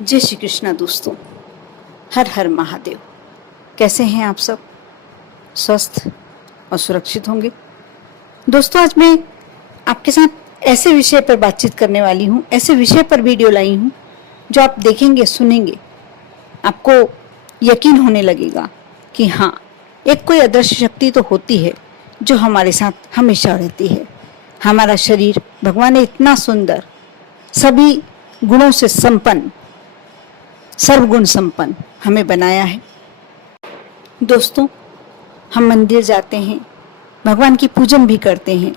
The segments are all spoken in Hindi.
जय श्री कृष्णा दोस्तों। हर हर महादेव। कैसे हैं आप सब? स्वस्थ और सुरक्षित होंगे। दोस्तों, आज मैं आपके साथ ऐसे विषय पर बातचीत करने वाली हूँ, ऐसे विषय पर वीडियो लाई हूँ जो आप देखेंगे, सुनेंगे, आपको यकीन होने लगेगा कि हाँ, एक कोई अदृश्य शक्ति तो होती है जो हमारे साथ हमेशा रहती है। हमारा शरीर भगवान ने इतना सुंदर, सभी गुणों से संपन्न, सर्वगुण संपन्न हमें बनाया है। दोस्तों, हम मंदिर जाते हैं, भगवान की पूजन भी करते हैं,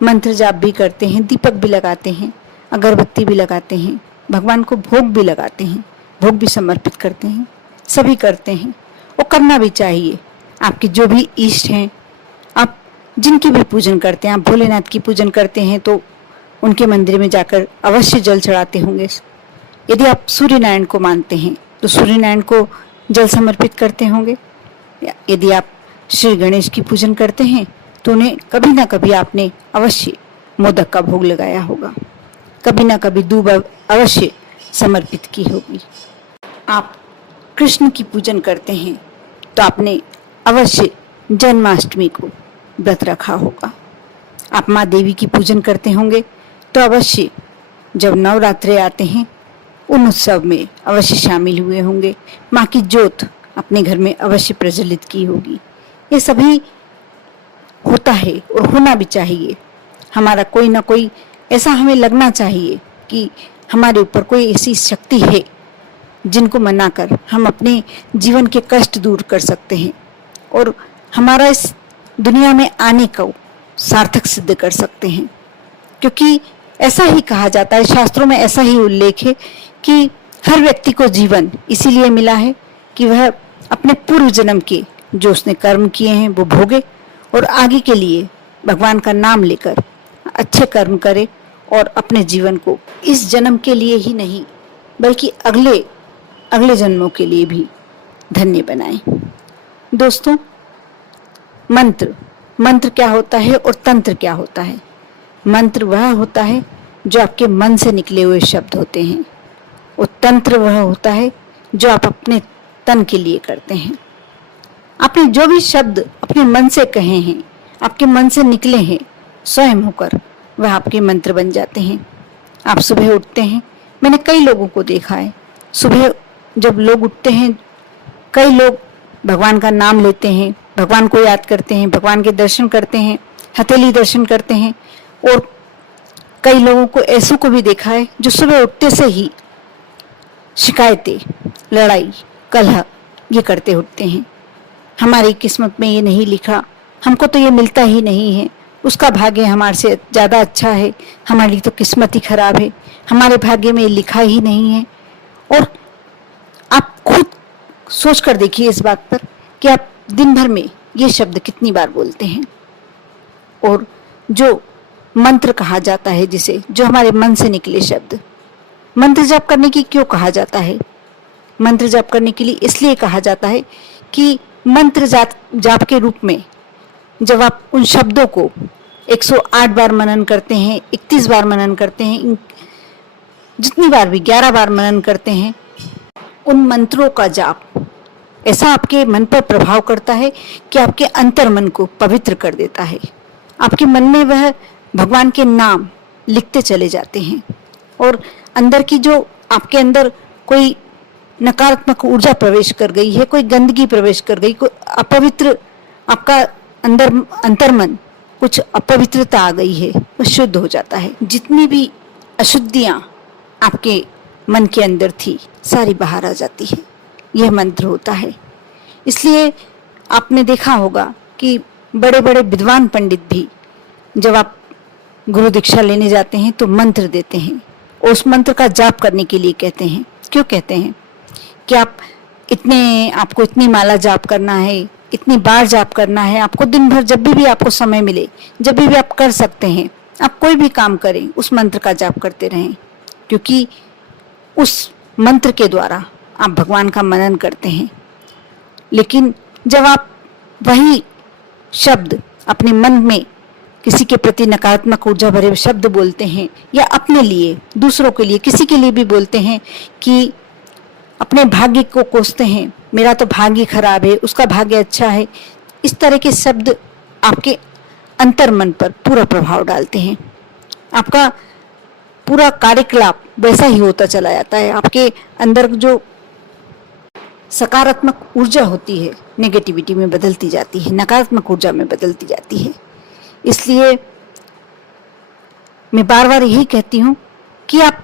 मंत्र जाप भी करते हैं, दीपक भी लगाते हैं, अगरबत्ती भी लगाते हैं, भगवान को भोग भी लगाते हैं, भोग भी समर्पित करते हैं, सभी करते हैं। वो करना भी चाहिए। आपके जो भी इष्ट हैं, आप जिनकी भी पूजन करते हैं, आप भोलेनाथ की पूजन करते हैं तो उनके मंदिर में जाकर अवश्य जल चढ़ाते होंगे। यदि आप सूर्य नारायण को मानते हैं तो सूर्य नारायण को जल समर्पित करते होंगे। यदि आप श्री गणेश की पूजन करते हैं तो उन्हें कभी ना कभी आपने अवश्य मोदक का भोग लगाया होगा, कभी ना कभी दूब अवश्य समर्पित की होगी। आप कृष्ण की पूजन करते हैं तो आपने अवश्य जन्माष्टमी को व्रत रखा होगा। आप माँ देवी की पूजन करते होंगे तो अवश्य जब नवरात्रे आते हैं उन उत्सव में अवश्य शामिल हुए होंगे। माँ की ज्योत अपने घर में अवश्य प्रज्वलित की होगी। ये सभी होता है और होना भी चाहिए। हमारा कोई ना कोई ऐसा हमें लगना चाहिए कि हमारे ऊपर कोई ऐसी शक्ति है जिनको मनाकर हम अपने जीवन के कष्ट दूर कर सकते हैं और हमारा इस दुनिया में आने को सार्थक सिद्ध कर सकते हैं। क्योंकि ऐसा ही कहा जाता है, शास्त्रों में ऐसा ही उल्लेख है कि हर व्यक्ति को जीवन इसीलिए मिला है कि वह अपने पूर्व जन्म के जो उसने कर्म किए हैं वो भोगे और आगे के लिए भगवान का नाम लेकर अच्छे कर्म करे और अपने जीवन को इस जन्म के लिए ही नहीं बल्कि अगले जन्मों के लिए भी धन्य बनाए। दोस्तों, मंत्र क्या होता है और तंत्र क्या होता है? मंत्र वह होता है जो आपके मन से निकले हुए शब्द होते हैं और तंत्र वह होता है जो आप अपने तन के लिए करते हैं। आपने जो भी शब्द अपने मन से कहे हैं, आपके मन से निकले हैं, स्वयं होकर वह आपके मंत्र बन जाते हैं। आप सुबह उठते हैं, मैंने कई लोगों को देखा है, सुबह जब लोग उठते हैं, कई लोग भगवान का नाम लेते हैं, भगवान को याद करते हैं, भगवान के दर्शन करते हैं, हथेली दर्शन करते हैं। और कई लोगों को ऐसों को भी देखा है जो सुबह उठते से ही शिकायतें, लड़ाई, कलह ये करते उठते हैं। हमारी किस्मत में ये नहीं लिखा, हमको तो ये मिलता ही नहीं है, उसका भाग्य हमारे से ज़्यादा अच्छा है, हमारी तो किस्मत ही खराब है, हमारे भाग्य में ये लिखा ही नहीं है। और आप खुद सोच कर देखिए इस बात पर कि आप दिन भर में ये शब्द कितनी बार बोलते हैं। और जो मंत्र कहा जाता है, जिसे जो हमारे मन से निकले शब्द, मंत्र जाप करने की क्यों कहा जाता है? मंत्र जाप करने के लिए इसलिए कहा जाता है कि मंत्र जाप के रूप में जब आप उन शब्दों को 108 बार मनन करते हैं, 31 बार मनन करते हैं, जितनी बार भी 11 बार मनन करते हैं, उन मंत्रों का जाप ऐसा आपके मन पर प्रभाव करता है कि आपके अंतर मन को पवित्र कर देता है। आपके मन में वह भगवान के नाम लिखते चले जाते हैं और अंदर की जो आपके अंदर कोई नकारात्मक ऊर्जा प्रवेश कर गई है, कोई गंदगी प्रवेश कर गई, कोई अपवित्र आपका अंतर्मन कुछ अपवित्रता आ गई है, वो शुद्ध हो जाता है। जितनी भी अशुद्धियां आपके मन के अंदर थी सारी बाहर आ जाती है। यह मंत्र होता है। इसलिए आपने देखा होगा कि बड़े बड़े विद्वान पंडित भी जब आप गुरु दीक्षा लेने जाते हैं तो मंत्र देते हैं और उस मंत्र का जाप करने के लिए कहते हैं। क्यों कहते हैं? कि आपको इतनी माला जाप करना है, इतनी बार जाप करना है, आपको दिन भर जब भी आपको समय मिले, जब भी आप कर सकते हैं, आप कोई भी काम करें उस मंत्र का जाप करते रहें। क्योंकि उस मंत्र के द्वारा आप भगवान का मनन करते हैं। लेकिन जब आप वही शब्द अपने मन में किसी के प्रति नकारात्मक ऊर्जा भरे शब्द बोलते हैं या अपने लिए, दूसरों के लिए, किसी के लिए भी बोलते हैं कि अपने भाग्य को कोसते हैं, मेरा तो भाग्य खराब है, उसका भाग्य अच्छा है, इस तरह के शब्द आपके अंतर मन पर पूरा प्रभाव डालते हैं। आपका पूरा कार्यकलाप वैसा ही होता चला जाता है। आपके अंदर जो सकारात्मक ऊर्जा होती है नेगेटिविटी में बदलती जाती है, नकारात्मक ऊर्जा में बदलती जाती है। इसलिए मैं बार बार यही कहती हूँ कि आप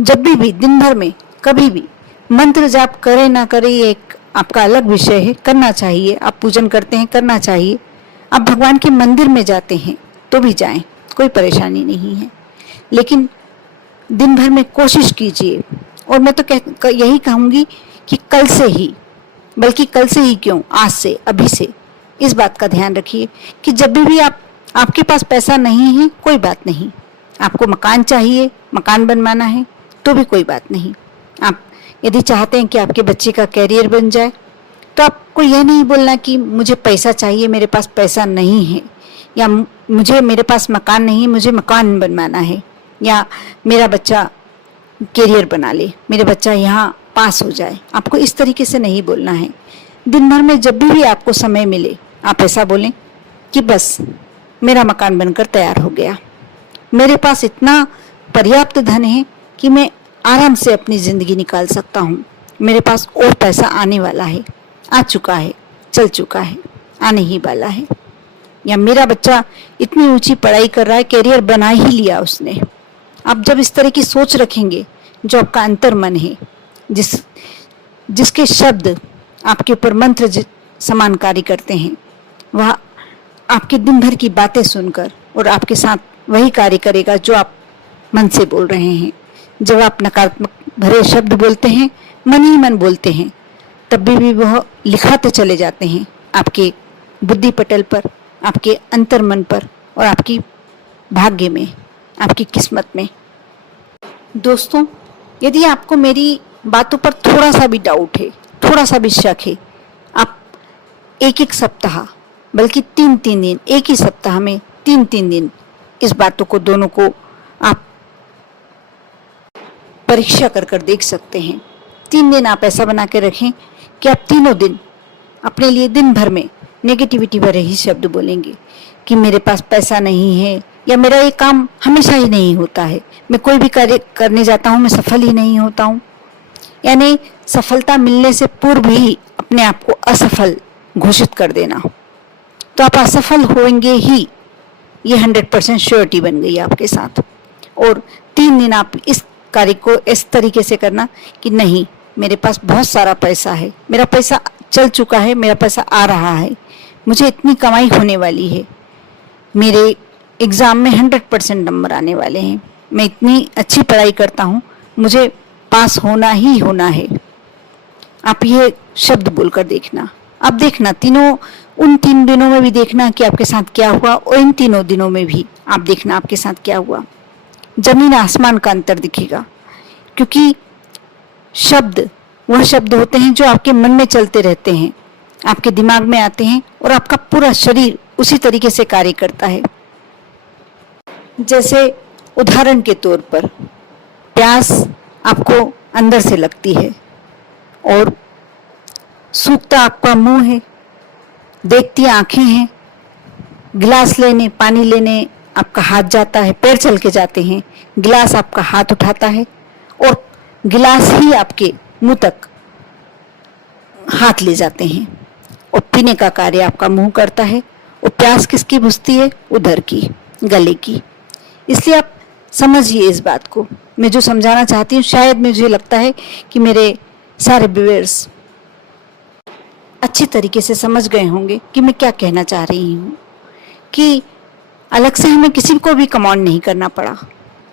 जब भी दिन भर में कभी भी मंत्र जाप करें ना करें, ये एक आपका अलग विषय है, करना चाहिए। आप पूजन करते हैं, करना चाहिए। आप भगवान के मंदिर में जाते हैं तो भी जाएं, कोई परेशानी नहीं है, लेकिन दिन भर में कोशिश कीजिए। और मैं तो यही कहूँगी कि कल से ही, बल्कि कल से ही क्यों, आज से, अभी से इस बात का ध्यान रखिए कि जब भी आपके पास पैसा नहीं है, कोई बात नहीं, आपको मकान चाहिए, मकान बनवाना है तो भी कोई बात नहीं। आप यदि चाहते हैं कि आपके बच्चे का कैरियर बन जाए, तो आपको यह नहीं बोलना कि मुझे पैसा चाहिए, मेरे पास पैसा नहीं है, या मेरे पास मकान नहीं है, मुझे मकान बनवाना है, या मेरा बच्चा कैरियर बना ले, मेरे बच्चा यहाँ पास हो जाए। आपको इस तरीके से नहीं बोलना है। दिन भर में जब भी आपको समय मिले, आप ऐसा बोलें कि बस मेरा मकान बनकर तैयार हो गया, मेरे पास इतना पर्याप्त धन है कि मैं आराम से अपनी ज़िंदगी निकाल सकता हूँ, मेरे पास और पैसा आने वाला है, आ चुका है, चल चुका है, आने ही वाला है, या मेरा बच्चा इतनी ऊंची पढ़ाई कर रहा है, कैरियर बना ही लिया उसने। आप जब इस तरह की सोच रखेंगे, जो आपका अंतर मन है, जिसके शब्द आपके ऊपर मंत्र समान कार्य करते हैं, वह आपके दिन भर की बातें सुनकर और आपके साथ वही कार्य करेगा जो आप मन से बोल रहे हैं। जब आप नकारात्मक भरे शब्द बोलते हैं, मन ही मन बोलते हैं, तब भी वह लिखाते चले जाते हैं आपके बुद्धि पटल पर, आपके अंतर मन पर और आपकी भाग्य में, आपकी किस्मत में। दोस्तों, यदि आपको मेरी बातों पर थोड़ा सा भी डाउट है, थोड़ा सा भी शक है, आप एक सप्ताह, बल्कि 3-3 दिन, एक ही सप्ताह में 3-3 दिन इस बातों को, दोनों को आप परीक्षा कर देख सकते हैं। 3 दिन आप ऐसा बना के रखें कि आप तीनों दिन अपने लिए दिन भर में नेगेटिविटी भरे ही शब्द बोलेंगे कि मेरे पास पैसा नहीं है, या मेरा ये काम हमेशा ही नहीं होता है, मैं कोई भी कार्य करने जाता हूँ मैं सफल ही नहीं होता हूँ। यानी सफलता मिलने से पूर्व ही अपने आप को असफल घोषित कर देना, तो आप असफल होंगे ही, ये 100% श्योरिटी बन गई आपके साथ। और 3 दिन आप इस कार्य को इस तरीके से करना कि नहीं, मेरे पास बहुत सारा पैसा है, मेरा पैसा चल चुका है, मेरा पैसा आ रहा है, मुझे इतनी कमाई होने वाली है, मेरे एग्ज़ाम में 100% नंबर आने वाले हैं, मैं इतनी अच्छी पढ़ाई करता हूँ, मुझे पास होना ही होना है। आप ये शब्द बोलकर देखना। अब देखना उन 3 दिनों में भी देखना कि आपके साथ क्या हुआ, और इन 3 दिनों में भी आप देखना आपके साथ क्या हुआ। जमीन आसमान का अंतर दिखेगा, क्योंकि शब्द वह शब्द होते हैं जो आपके मन में चलते रहते हैं, आपके दिमाग में आते हैं, और आपका पूरा शरीर उसी तरीके से कार्य करता है। जैसे उदाहरण के तौर पर, प्यास आपको अंदर से लगती है और सूखता आपका मुंह है, देखती आंखें हैं, गिलास लेने, पानी लेने आपका हाथ जाता है, पैर चल के जाते हैं, गिलास आपका हाथ उठाता है, और गिलास ही आपके मुंह तक हाथ ले जाते हैं, और पीने का कार्य आपका मुंह करता है। और प्यास किसकी बुझती है? उधर की, गले की। इसलिए आप समझिए इस बात को। मैं जो समझाना चाहती हूँ, शायद मुझे लगता है कि मेरे सारे व्यूअर्स अच्छी तरीके से समझ गए होंगे कि मैं क्या कहना चाह रही हूँ, कि अलग से हमें किसी को भी कमांड नहीं करना पड़ा,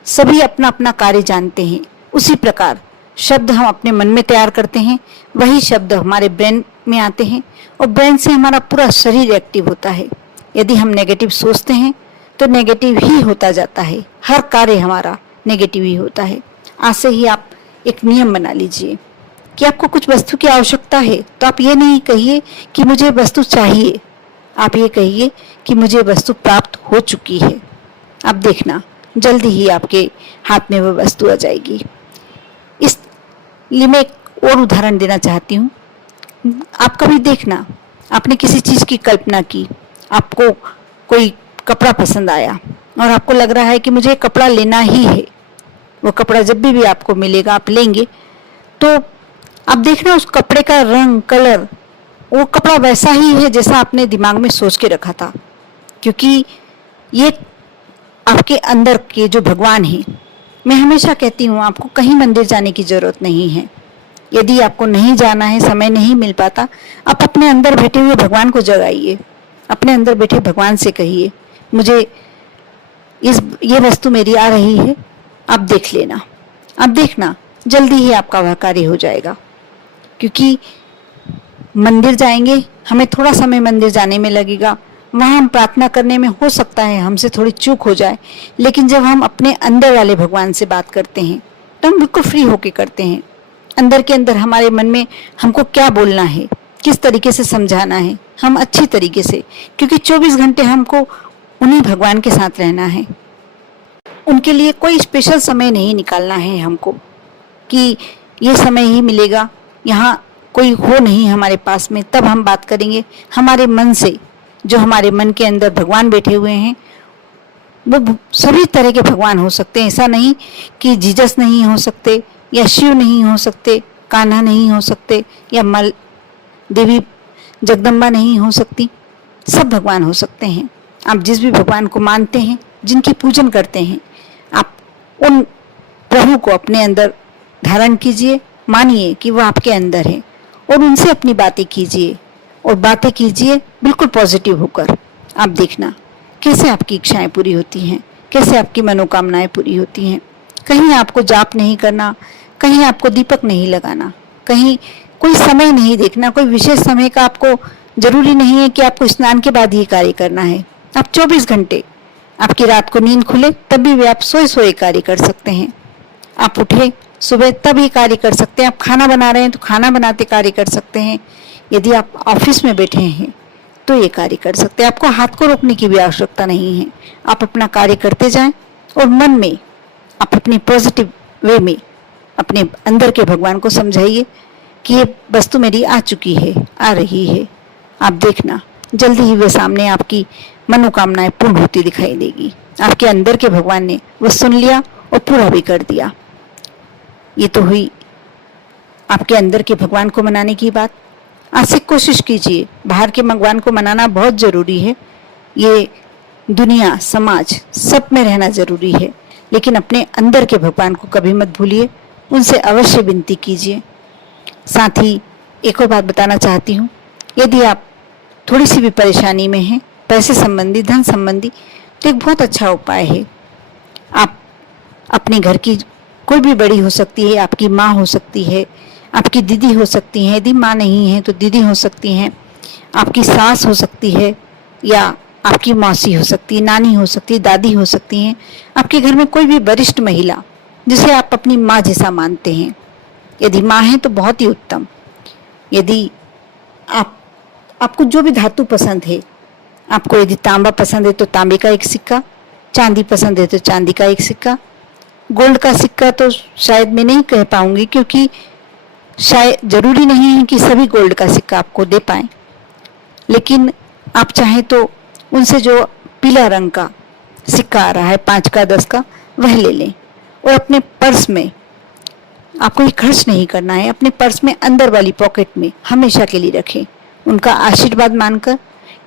सभी अपना अपना कार्य जानते हैं। उसी प्रकार शब्द हम अपने मन में तैयार करते हैं, वही शब्द हमारे ब्रेन में आते हैं, और ब्रेन से हमारा पूरा शरीर एक्टिव होता है। यदि हम नेगेटिव सोचते हैं तो नेगेटिव ही होता जाता है, हर कार्य हमारा नेगेटिव ही होता है। आज से ही आप एक नियम बना लीजिए कि आपको कुछ वस्तु की आवश्यकता है, तो आप ये नहीं कहिए कि मुझे वस्तु चाहिए, आप ये कहिए कि मुझे वस्तु प्राप्त हो चुकी है। अब देखना जल्दी ही आपके हाथ में वो वस्तु आ जाएगी। इस लिए मैं एक और उदाहरण देना चाहती हूँ। आप कभी देखना, आपने किसी चीज़ की कल्पना की, आपको कोई कपड़ा पसंद आया और आपको लग रहा है कि मुझे कपड़ा लेना ही है। वो कपड़ा जब भी आपको मिलेगा आप लेंगे, तो आप देखना उस कपड़े का रंग, कलर, वो कपड़ा वैसा ही है जैसा आपने दिमाग में सोच के रखा था। क्योंकि ये आपके अंदर के जो भगवान हैं, मैं हमेशा कहती हूँ आपको कहीं मंदिर जाने की ज़रूरत नहीं है। यदि आपको नहीं जाना है, समय नहीं मिल पाता, आप अपने अंदर बैठे हुए भगवान को जगाइए, अपने अंदर बैठे भगवान से कहिए मुझे ये वस्तु मेरी आ रही है, आप देख लेना। आप देखना जल्दी ही आपका वह कार्य हो जाएगा। क्योंकि मंदिर जाएंगे, हमें थोड़ा समय मंदिर जाने में लगेगा, वहाँ हम प्रार्थना करने में हो सकता है हमसे थोड़ी चूक हो जाए, लेकिन जब हम अपने अंदर वाले भगवान से बात करते हैं तो हम बिल्कुल फ्री होके करते हैं। अंदर के अंदर हमारे मन में हमको क्या बोलना है, किस तरीके से समझाना है, हम अच्छी तरीके से, क्योंकि 24 घंटे हमको उन्हीं भगवान के साथ रहना है। उनके लिए कोई स्पेशल समय नहीं निकालना है हमको कि ये समय ही मिलेगा, यहाँ कोई हो नहीं हमारे पास में तब हम बात करेंगे। हमारे मन से, जो हमारे मन के अंदर भगवान बैठे हुए हैं, वो सभी तरह के भगवान हो सकते हैं। ऐसा नहीं कि जीसस नहीं हो सकते, या शिव नहीं हो सकते, कान्हा नहीं हो सकते, या मल देवी जगदम्बा नहीं हो सकती, सब भगवान हो सकते हैं। आप जिस भी भगवान को मानते हैं, जिनकी पूजन करते हैं, आप उन प्रभु को अपने अंदर धारण कीजिए, मानिए कि वो आपके अंदर है और उनसे अपनी बातें कीजिए, और बातें कीजिए बिल्कुल पॉजिटिव होकर। आप देखना कैसे आपकी इच्छाएं पूरी होती हैं, कैसे आपकी मनोकामनाएं पूरी होती हैं। कहीं आपको जाप नहीं करना, कहीं आपको दीपक नहीं लगाना, कहीं कोई समय नहीं देखना, कोई विशेष समय का आपको जरूरी नहीं है कि आपको स्नान के बाद ही कार्य करना है। आप 24 घंटे, आपकी रात को नींद खुले तभी भी आप सोए सोए कार्य कर सकते हैं। आप उठे सुबह तभी कार्य कर सकते हैं। आप खाना बना रहे हैं तो खाना बनाते कार्य कर सकते हैं। यदि आप ऑफिस में बैठे हैं तो ये कार्य कर सकते हैं। आपको हाथ को रोकने की भी आवश्यकता नहीं है। आप अपना कार्य करते जाएं और मन में आप अपनी पॉजिटिव वे में अपने अंदर के भगवान को समझाइए कि ये वस्तु मेरी आ चुकी है, आ रही है। आप देखना जल्दी ही वे सामने आपकी मनोकामनाएं पूर्ण होती दिखाई देगी। आपके अंदर के भगवान ने वो सुन लिया और पूरा भी कर दिया। ये तो हुई आपके अंदर के भगवान को मनाने की बात। आज से कोशिश कीजिए, बाहर के भगवान को मनाना बहुत जरूरी है। ये दुनिया, समाज, सब में रहना जरूरी है, लेकिन अपने अंदर के भगवान को कभी मत भूलिए, उनसे अवश्य विनती कीजिए। साथ ही एक और बात बताना चाहती हूँ, यदि आप थोड़ी सी भी परेशानी में हैं, पैसे संबंधी, धन संबंधी, तो एक बहुत अच्छा उपाय है। आप अपने घर की कोई भी बड़ी हो सकती है, आपकी माँ हो सकती है, आपकी दीदी हो सकती हैं, यदि माँ नहीं है तो दीदी हो सकती हैं, आपकी सास हो सकती है, या आपकी मौसी हो सकती है, नानी हो सकती है, दादी हो सकती हैं। आपके घर में कोई भी वरिष्ठ महिला जिसे आप अपनी माँ जैसा मानते हैं, यदि माँ है तो बहुत ही उत्तम। यदि आपको जो भी धातु पसंद है, आपको यदि तांबा पसंद है तो तांबे का एक सिक्का, चांदी पसंद है तो चांदी का एक सिक्का, गोल्ड का सिक्का तो शायद मैं नहीं कह पाऊंगी, क्योंकि शायद जरूरी नहीं है कि सभी गोल्ड का सिक्का आपको दे पाए, लेकिन आप चाहें तो उनसे जो पीला रंग का सिक्का आ रहा है 5 का 10 का, वह ले लें और अपने पर्स में, आपको ये खर्च नहीं करना है, अपने पर्स में अंदर वाली पॉकेट में हमेशा के लिए रखें, उनका आशीर्वाद मानकर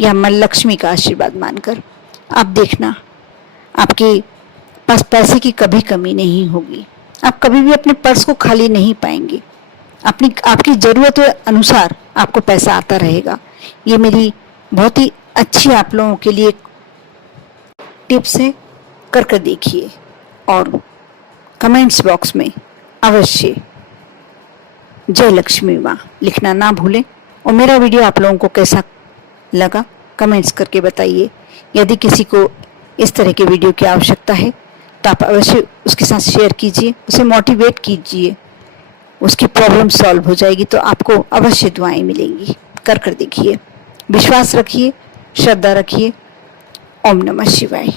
या मां लक्ष्मी का आशीर्वाद मानकर। आप देखना आपके पास पैसे की कभी कमी नहीं होगी, आप कभी भी अपने पर्स को खाली नहीं पाएंगे। आपकी जरूरत अनुसार आपको पैसा आता रहेगा। ये मेरी बहुत ही अच्छी आप लोगों के लिए टिप्स है, कर देखिए और कमेंट्स बॉक्स में अवश्य जय लक्ष्मी माँ लिखना ना भूलें। और मेरा वीडियो आप लोगों को कैसा लगा कमेंट्स करके बताइए। यदि किसी को इस तरह के वीडियो की आवश्यकता है तो आप अवश्य उसके साथ शेयर कीजिए, उसे मोटिवेट कीजिए, उसकी प्रॉब्लम सॉल्व हो जाएगी तो आपको अवश्य दुआएं मिलेंगी। कर देखिए, विश्वास रखिए, श्रद्धा रखिए। ओम नमः शिवाय।